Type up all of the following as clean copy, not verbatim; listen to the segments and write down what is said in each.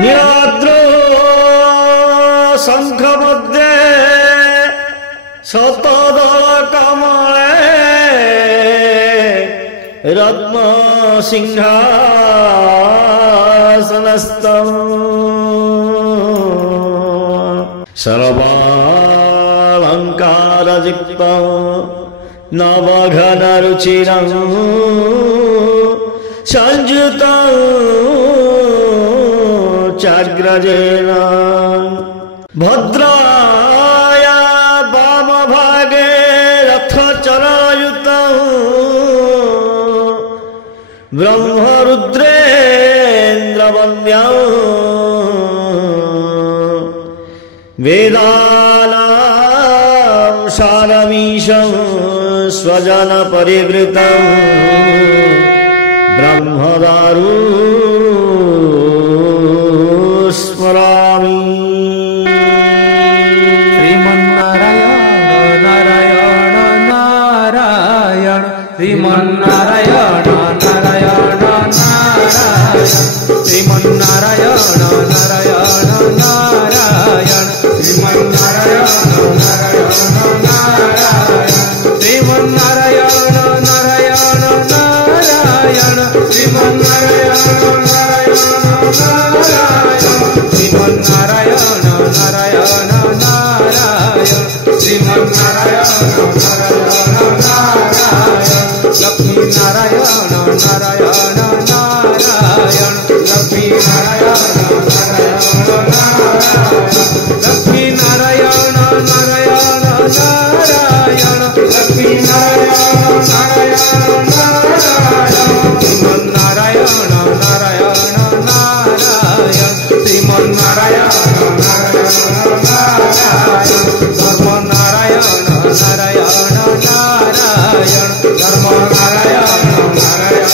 नीलाद्रो शंख मध्ये शतदल कमले रत्न सिंहासनस्थं सर्वालंकारयुक्तं नवघनरुचिरं संयुतं चाग्रजेन भद्राया वामभागे रथचरायुतं ब्रह्मरुद्रेन्द्रवन्द्यं वेदानां सारमीशं स्वजनपरिवृतं ब्रह्मदारु स्मरामि। श्रीमन्नारायण नारायण नारायण श्रीमन्नारायण नारायण नारायण श्रीमन्नारायण नारायण नारायण श्रीमन्नारायण नारायण नारायण श्रीमन्नारायण नारायण नारायण श्रीमन्नारायण नारायण नारायण श्रीमन्नारायण नारायण नारायण श्रीमन्नारायण नारायण नारायण लक्ष्मी नारायण नारायण नारायण लक्ष्मी नारायण नारायण नारायण लक्ष्मी नारायण नारायण नारायण लक्ष्मी नारायण नारायण नारायण श्रीमन्नारायण नारायण नारायण श्रीमन्नारायण नारायण नारायण धर्म नारायण नारायण नारायण धर्म नारायण नारायण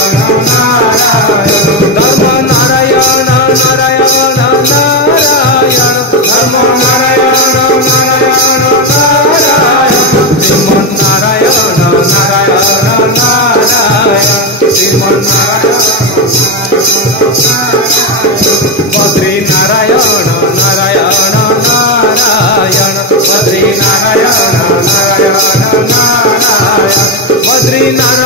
नारायण धर्म नारायण नारायण नारायण धर्म नारायण नारायण नारायण श्रीमन्नारायण नारायण नारायण श्रीमन्नारायण बद्री नारायण नारायण नारायण बद्री नारायण नारायण नारायण बद्री नारायण